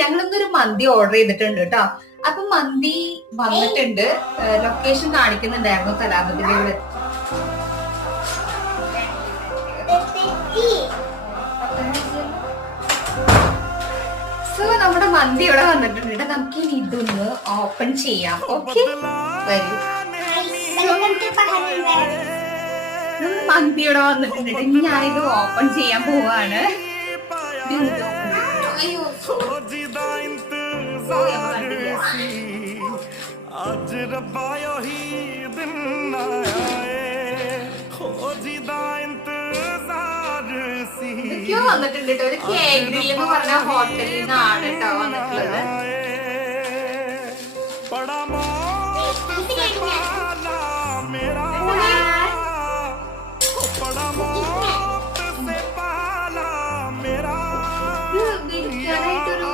ഞങ്ങളിന്നൊരു മന്തി order ചെയ്തിട്ടുണ്ട് കേട്ടോ. അപ്പൊ മന്തി വന്നിട്ടുണ്ട്. ലൊക്കേഷൻ കാണിക്കുന്നുണ്ടായിരുന്നു കലാപത്തിന്റെ ഇവിടെ. സോ നമ്മുടെ മന്തി ഇവിടെ വന്നിട്ടുണ്ട് കേട്ടോ. നമുക്ക് ഇനി ഇതൊന്ന് ഓപ്പൺ ചെയ്യാം. ഓക്കെ, വരൂ. മന്തി ഇവിടെ വന്നിട്ടുണ്ട്. ഇനി ഞാനിത് ഓപ്പൺ ചെയ്യാൻ പോവാണ്. അയ്യോ, आज रब्बायो ही दिन വന്നിട്ടുണ്ട് കേട്ടോ. ഒരു കേഗ്രിൽ എന്ന് പറഞ്ഞ ഹോട്ടലിൽ നിന്നാണ് കേട്ടോ